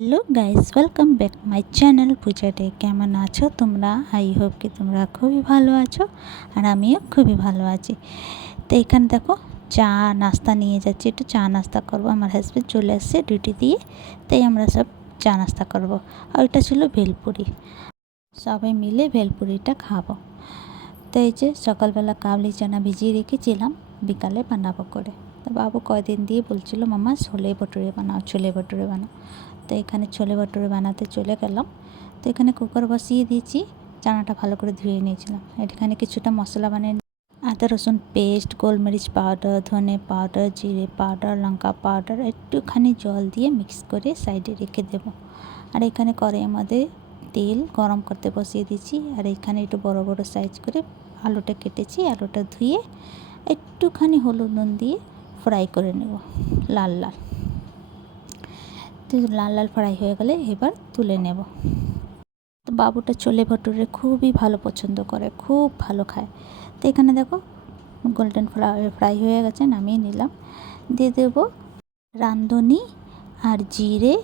Hello guys, welcome back my channel Puja day. কেমন আছো তোমরা? আই হোপ কি তোমরা খুবই ভালো আছো, আর আমিও খুবই ভালো আছি। তো এখানে দেখো চা নাস্তা নিয়ে যাচ্ছি, একটু চা নাস্তা করবো। আমার হাজব্যান্ড চলে আসছে ডিউটি দিয়ে, তাই আমরা সব চা নাস্তা করবো। আর ওইটা ছিল ভেলপুরি, সবাই মিলে ভেলপুরিটা খাবো। তো এই যে সকালবেলা কাবলি চানা ভিজিয়ে রেখেছিলাম, বিকালে বানাবো করে। তো বাবু কয়দিন দিয়ে বলছিল মামা ছোলে ভটুরে বানাও, ছোলে ভটুরে বানাও। তো এখানে ছোলে ভটুরে বানাতে চলে গেলাম। তো এখানে কুকার বসিয়ে দিয়েছি, চানাটা ভালো করে ধুয়ে নিয়েছিলাম। এখানে কিছুটা মশলা বানিয়ে আদা রসুন পেস্ট, গোলমরিচ পাউডার, ধনে পাউডার, জিরে পাউডার, লঙ্কা পাউডার, একটুখানি জল দিয়ে মিক্স করে সাইডে রেখে দেব। আর এখানে কড়াইয়ের মধ্যে তেল গরম করতে বসিয়ে দিয়েছি। আর এখানে একটু বড় বড় সাইজ করে আলুটা কেটেছি। আলুটা ধুয়ে একটুখানি হলুদ নুন দিয়ে ফ্রাই করে নেব লাল লাল। তো লাল লাল ফ্রাই হয়ে গেলে এবার তুলে নেব। তো বাবুটা ছোলে ভটুরে খুবই ভালো পছন্দ করে, খুব ভালো খায়। তো এখানে দেখো গোল্ডেন ফ্রাই হয়ে গেছে, নামিয়ে নিলাম। দিয়ে দেবো রাঁধুনি আর জিরে,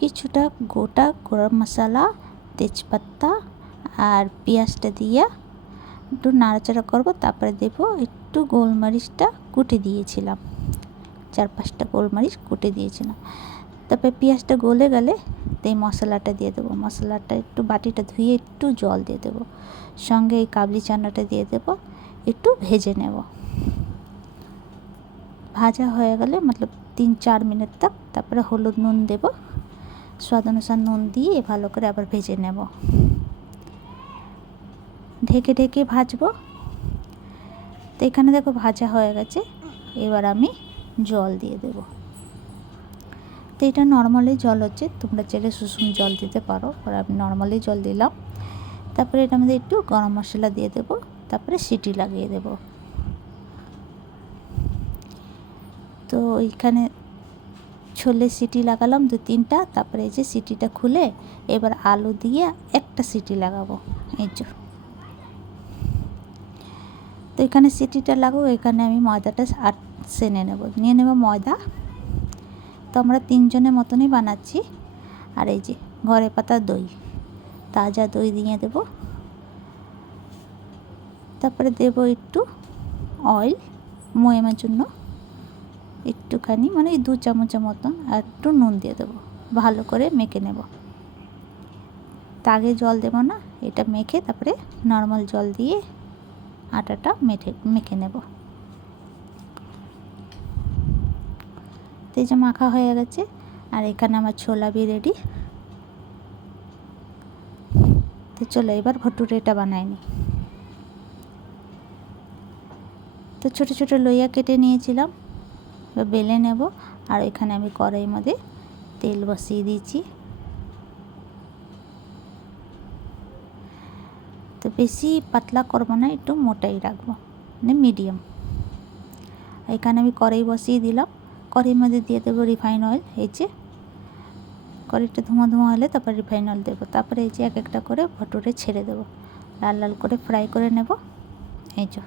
কিছুটা গোটা গরম মশলা, তেজপাতা আর পেঁয়াজটা দিয়ে একটু নাড়াচাড়া করবো। তারপরে দেবো একটু গোলমরিচটা কুটে দিয়েছিলাম, 4-5টা গোলমরিচ কুটে দিয়েছিলাম। তারপরে পেঁয়াজটা গলে গেলে এই মশলাটা দিয়ে দেবো। মশলাটা একটু বাটিটা ধুয়ে একটু জল দিয়ে দেবো, সঙ্গে এই কাবলি চানাটা দিয়ে দেবো, একটু ভেজে নেব। ভাজা হয়ে গেলে মতলব 3-4 মিনিট তক, তারপরে হলুদ নুন দেব, স্বাদ অনুসার নুন দিয়ে ভালো করে আবার ভেজে নেব। ঢেকে ঢেকে ভাজবো। তো এখানে দেখো ভাজা হয়ে গেছে, এবার আমি জল দিয়ে দেবো। তো এটা নর্মালি জল হচ্ছে, তোমরা চাইলে সুষুম জল দিতে পারো, আর আমি নর্মালি জল দিলাম। তারপরে এটার মধ্যে একটু গরম মশলা দিয়ে দেবো, তারপরে সিটি লাগিয়ে দেব। তো এইখানে ছোলে সিটি লাগালাম 2-3টা। তারপরে এই যে সিটিটা খুলে এবার আলু দিয়ে একটা সিটি লাগাবো। এই যে তো এখানে সিটিটা লাগাবো। এখানে আমি ময়দাটা সেনে নেব, নিয়ে নেব ময়দা। তো আমরা 3 জনের মতনই বানাচ্ছি। আর এই যে ঘরে পাতা দই, তাজা দই দিয়ে দেব। তারপরে দেব একটু অয়েল ময়ামের জন্য, একটুখানি মানে 2 চামচের মতন, আর একটু নুন দিয়ে দেবো। ভালো করে মেখে নেব। আগে জল দেব না, এটা মেখে তারপরে নর্মাল জল দিয়ে আটাটা মেখে নেব। তো এই যে মাখা হয়ে গেছে, আর এখানে আমার ছোলা বি রেডি। তো চলো এবার ভটুরেটা বানাই নি। তো ছোটো ছোটো লইয়া কেটে নিয়েছিলাম, বেলে নেব। আর এখানে আমি কড়াইয়ের মধ্যে তেল বসিয়ে দিয়েছি। তো বেশি পাতলা করবো না, একটু মোটাই রাখবো, মানে মিডিয়াম। এখানে আমি কড়াই বসিয়ে দিলাম। কড়াইয়ের মধ্যে দিয়ে দেবো রিফাইন অয়েল। এই যে কড়াইটা ধোঁয়া ধোঁয়া হলে তারপর রিফাইন অয়েল দেবো। তারপরে এই যে এক একটা করে ভটুরে ছেড়ে দেবো, লাল লাল করে ফ্রাই করে নেব। এই যে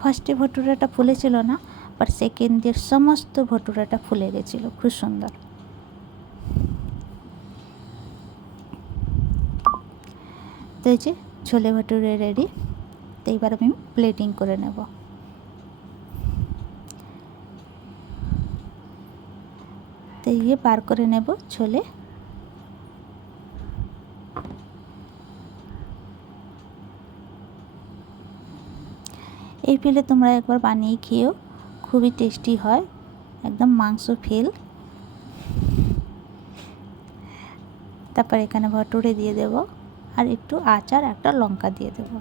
ফার্স্টে ভটুরাটা ফুলেছিল না, বাট সেকেন্ড দিয়ে সমস্ত ভটুরাটা ফুলে গেছিলো, খুব সুন্দর। তো এই যে ছোলে ভটুরে রেডি। তো এইবার আমি প্লেটিং করে নেব। তো ইয়ে বার করে নেব ছোলে। এই ফিলে তোমরা একবার বানিয়ে খেও, খুবই টেস্টি হয়, একদম মাংস ফিল। তারপর এখানে ভটুরে দিয়ে দেব, আর একটু আচার একটা লঙ্কা দিয়ে দেব।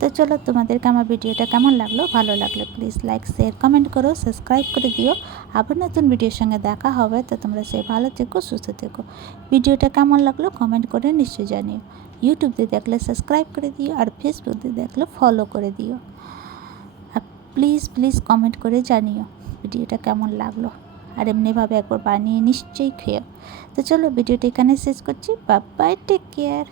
তো চলো, তোমাদেরকে আমার ভিডিওটা কেমন লাগলো? ভালো লাগলে প্লিজ লাইক শেয়ার কমেন্ট করো, সাবস্ক্রাইব করে দিও। আবার নতুন ভিডিওর সঙ্গে দেখা হবে। তো তোমরা সে ভালো থেকো, সুস্থ থেকো। ভিডিওটা কেমন লাগলো কমেন্ট করে নিশ্চয়ই জানিও। ইউটিউব দিয়ে দেখলে সাবস্ক্রাইব করে দিও, আর ফেসবুক দিয়ে দেখলে ফলো করে দিও। আর প্লিজ প্লিজ কমেন্ট করে জানিও ভিডিওটা কেমন লাগলো, আর এমনিভাবে একবার বানিয়ে নিশ্চয়ই খেও। তো চলো ভিডিওটা এখানে শেষ করছি। Bye bye, take care.